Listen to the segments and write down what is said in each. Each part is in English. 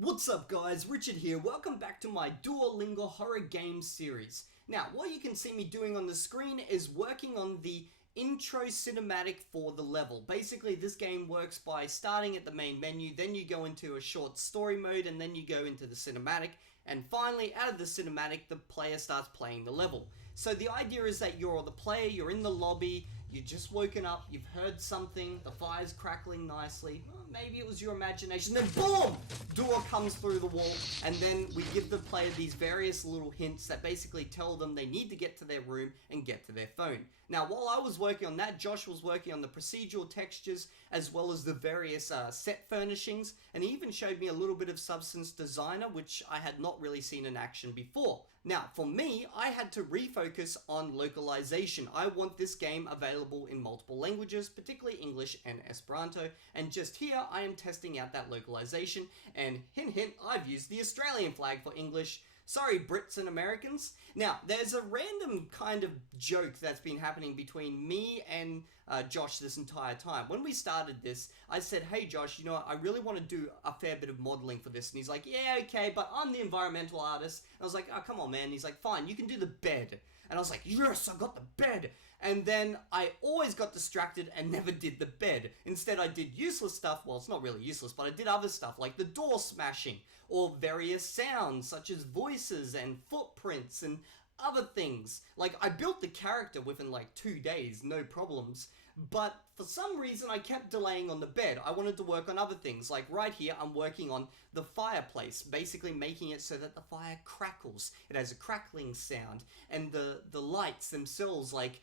What's up guys, Richard here. Welcome back to my Duolingo horror game series. Now, what you can see me doing on the screen is working on the intro cinematic for the level. Basically, this game works by starting at the main menu, then you go into a short story mode, and then you go into the cinematic, and finally, out of the cinematic, the player starts playing the level. So the idea is that you're the player, you're in the lobby, you've just woken up, you've heard something, the fire's crackling nicely, maybe it was your imagination, then boom! Door comes through the wall, and then we give the player these various little hints that basically tell them they need to get to their room and get to their phone. Now, while I was working on that, Josh was working on the procedural textures as well as the various set furnishings, and he even showed me a little bit of Substance Designer, which I had not really seen in action before. Now, for me, I had to refocus on localization. I want this game available in multiple languages, particularly English and Esperanto, and just here I am testing out that localization, and hint hint, I've used the Australian flag for English. Sorry, Brits and Americans. Now, there's a random kind of joke that's been happening between me and Josh this entire time. When we started this, I said, hey Josh, you know what, I really want to do a fair bit of modeling for this. And he's like, yeah, okay, but I'm the environmental artist. And I was like, oh, come on, man. And he's like, fine, you can do the bed. And I was like, yes, I got the bed. And then I always got distracted and never did the bed. Instead, I did useless stuff. Well, it's not really useless, but I did other stuff like the door smashing or various sounds such as voices and footprints and other things. Like, I built the character within like 2 days, no problems. But for some reason, I kept delaying on the bed. I wanted to work on other things. Like right here, I'm working on the fireplace, basically making it so that the fire crackles. It has a crackling sound, and the lights themselves like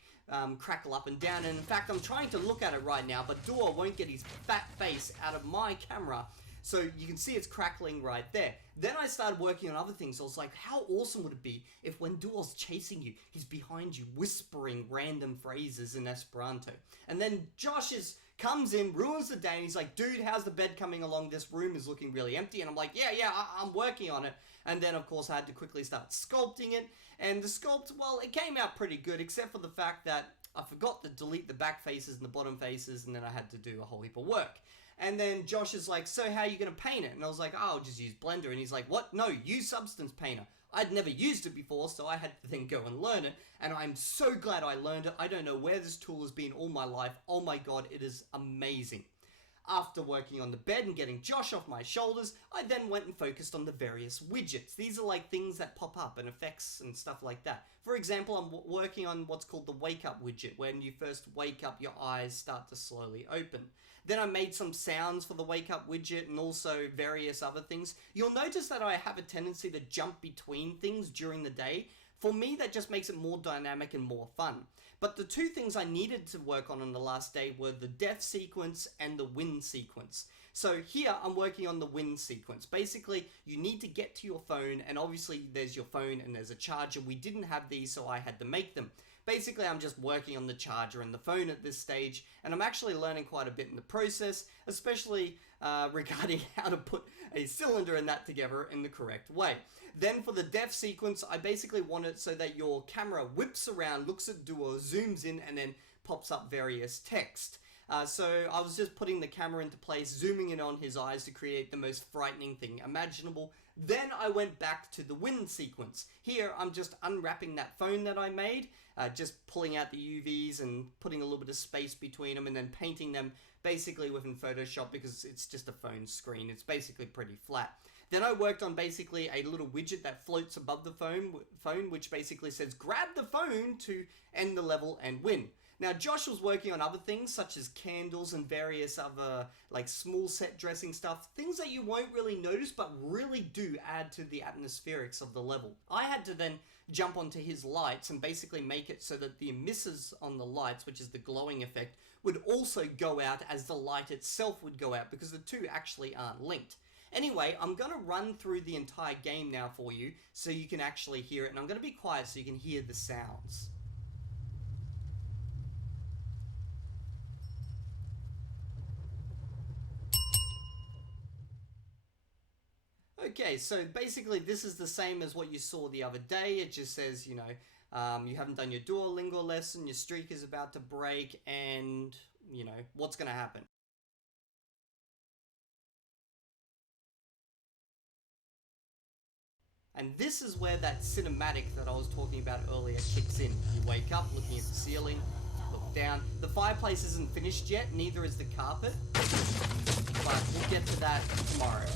crackle up and down. And in fact, I'm trying to look at it right now, but Dor won't get his fat face out of my camera. So you can see it's crackling right there. Then I started working on other things. I was like, how awesome would it be if when Duo's chasing you, he's behind you whispering random phrases in Esperanto. And then Josh comes in, ruins the day, and he's like, dude, how's the bed coming along? This room is looking really empty. And I'm like, yeah, I'm working on it. And then, of course, I had to quickly start sculpting it. And the sculpt, well, it came out pretty good, except for the fact that I forgot to delete the back faces and the bottom faces, and then I had to do a whole heap of work. And then Josh is like, so how are you going to paint it? And I was like, oh, I'll just use Blender. And he's like, what? No, use Substance Painter. I'd never used it before, so I had to then go and learn it. And I'm so glad I learned it. I don't know where this tool has been all my life. Oh my god, it is amazing. After working on the bed and getting Josh off my shoulders, I then went and focused on the various widgets. These are like things that pop up and effects and stuff like that. For example, I'm working on what's called the wake up widget. When you first wake up, your eyes start to slowly open. Then I made some sounds for the wake up widget and also various other things. You'll notice that I have a tendency to jump between things during the day. For me, that just makes it more dynamic and more fun. But the two things I needed to work on the last day were the death sequence and the win sequence. So here I'm working on the win sequence. Basically, you need to get to your phone, and obviously there's your phone and there's a charger. We didn't have these, so I had to make them. Basically, I'm just working on the charger and the phone at this stage, and I'm actually learning quite a bit in the process, especially regarding how to put a cylinder and that together in the correct way. Then for the death sequence, I basically want it so that your camera whips around, looks at Duo, zooms in, and then pops up various text. So I was just putting the camera into place, zooming in on his eyes to create the most frightening thing imaginable. Then I went back to the win sequence. Here I'm just unwrapping that phone that I made, just pulling out the UVs and putting a little bit of space between them and then painting them basically within Photoshop because it's just a phone screen. It's basically pretty flat. Then I worked on basically a little widget that floats above the phone which basically says grab the phone to end the level and win. Now Josh was working on other things such as candles and various other like small set dressing stuff, things that you won't really notice but really do add to the atmospherics of the level. I had to then jump onto his lights and basically make it so that the emitters on the lights, which is the glowing effect, would also go out as the light itself would go out because the two actually aren't linked. Anyway, I'm going to run through the entire game now for you so you can actually hear it, and I'm going to be quiet so you can hear the sounds. Okay, so basically this is the same as what you saw the other day. It just says, you haven't done your Duolingo lesson, your streak is about to break, and, what's going to happen. And this is where that cinematic that I was talking about earlier kicks in. You wake up looking at the ceiling, look down. The fireplace isn't finished yet, neither is the carpet. But we'll get to that tomorrow.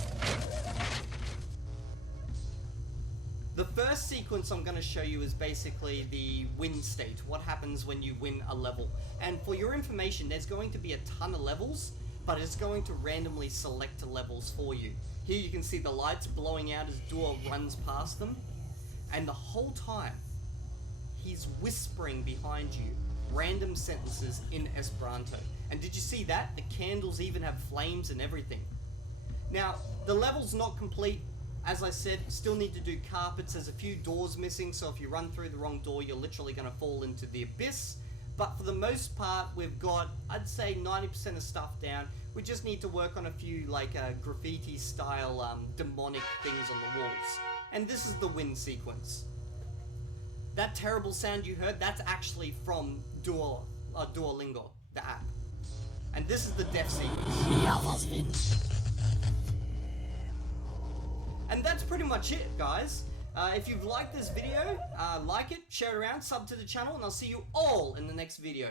The first sequence I'm going to show you is basically the win state. What happens when you win a level. And for your information, there's going to be a ton of levels, but it's going to randomly select levels for you. Here you can see the lights blowing out as Duo runs past them. And the whole time, he's whispering behind you random sentences in Esperanto. And did you see that? The candles even have flames and everything. Now, the level's not complete. As I said, still need to do carpets. There's a few doors missing, so if you run through the wrong door, you're literally going to fall into the abyss. But for the most part, we've got, I'd say, 90% of stuff down. We just need to work on a few, like, graffiti style, demonic things on the walls. And this is the win sequence. That terrible sound you heard, that's actually from Duolingo, the app. And this is the death sequence. And that's pretty much it, guys. If you've liked this video, like it, share it around, sub to the channel, and I'll see you all in the next video.